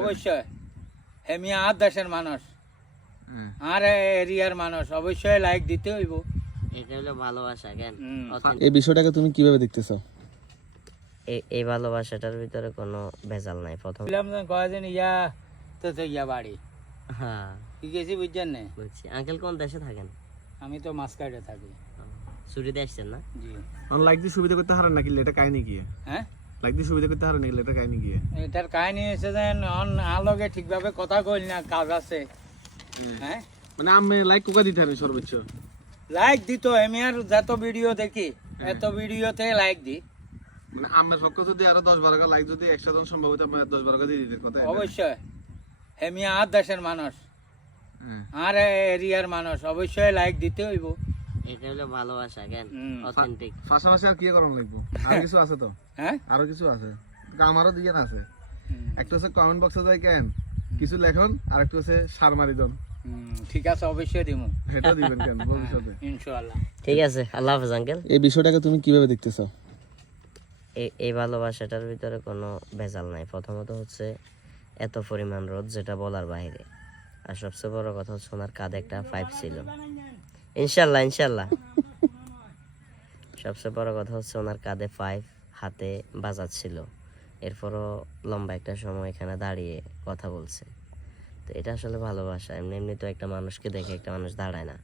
অবশ্যই আমি আর দেশের মানুষ আর এরিয়ার মানুষ অবশ্যই লাইক দিতে হইব। এটা হলো ভালোবাসা কেন? এই বিষয়টাকে তুমি কিভাবে দেখতেছো? এই ভালোবাসাটার ভিতরে কোনো ভেজাল নাই। প্রথম কয়েকদিন ইয়া তো ইয়া বাড়ি হ্যাঁ কি গেছি বুঝছেন না? বুঝছি। আঙ্কেল কোন দেশে থাকেন? আমি তো মাসকাটে থাকি। ছুটিতে আসছেন না? জি। লাইক দিয়ে সুবিধা করতে হারেন নাকি এটা কাহিনী কি? হ্যাঁ লাইক দিয়ে সুবিধা করতে হারেন নাকি এটা কাহিনী কি? এটার কাহিনী হচ্ছে যে আলোকে ঠিকভাবে কথা কইল না, কাজ আছে। হ্যাঁ মানে আমি লাইক কোকা দিতে হবে সর্বোচ্চ? লাইক দিত আমি আর যত ভিডিও দেখি এত ভিডিওতে লাইক দি। মানে আমার পক্ষ যদি আরো 10-12 লাইক যদি 100 জন সম্ভব হতো আমি 10-12 দিয়ে দিতে কথা। অবশ্যই আমি আর দেশের মানুষ আর এরিয়ার মানুষ অবশ্যই লাইক দিতে হইব। এটা হলো ভালোবাসা কেন? অথেন্টিক। পাশাপাশি আর কি করার লাগবে? আর কিছু আছে তো? হ্যাঁ আরো কিছু আছে, আমারও দিকে আছে। একটা হচ্ছে কমেন্ট বক্সে যাই কেন কিছু লেখন, আর একটা হচ্ছে সার মারি দন। ঠিক আছে অবশ্যই দিব। এটা দিবেন কেন ভবিষ্যতে? ইনশাআল্লাহ। ঠিক আছে, আল্লাহ হাফেজ আঙ্কেল। এই বিষয়টাকে তুমি কিভাবে দেখতেছো? এই ভালোবাসাটার ভিতরে কোনো ভেজাল নাই। প্রথমত হচ্ছে এত পরিমাণ রোদ যেটা বলার বাইরে, আর সবচেয়ে বড় কথা হচ্ছে ওনার কাঁধে একটা পাইপ ছিল। ইনশাল্লাহ ইনশাল্লাহ। সবচেয়ে বড় কথা হচ্ছে ওনার কাঁধে পাইপ, হাতে বাজাচ্ছিল, এরপরও লম্বা একটা সময় এখানে দাঁড়িয়ে কথা বলছে। তো এটা আসলে ভালোবাসা। এমনি এমনি তো একটা মানুষকে দেখে একটা মানুষ দাঁড়ায় না।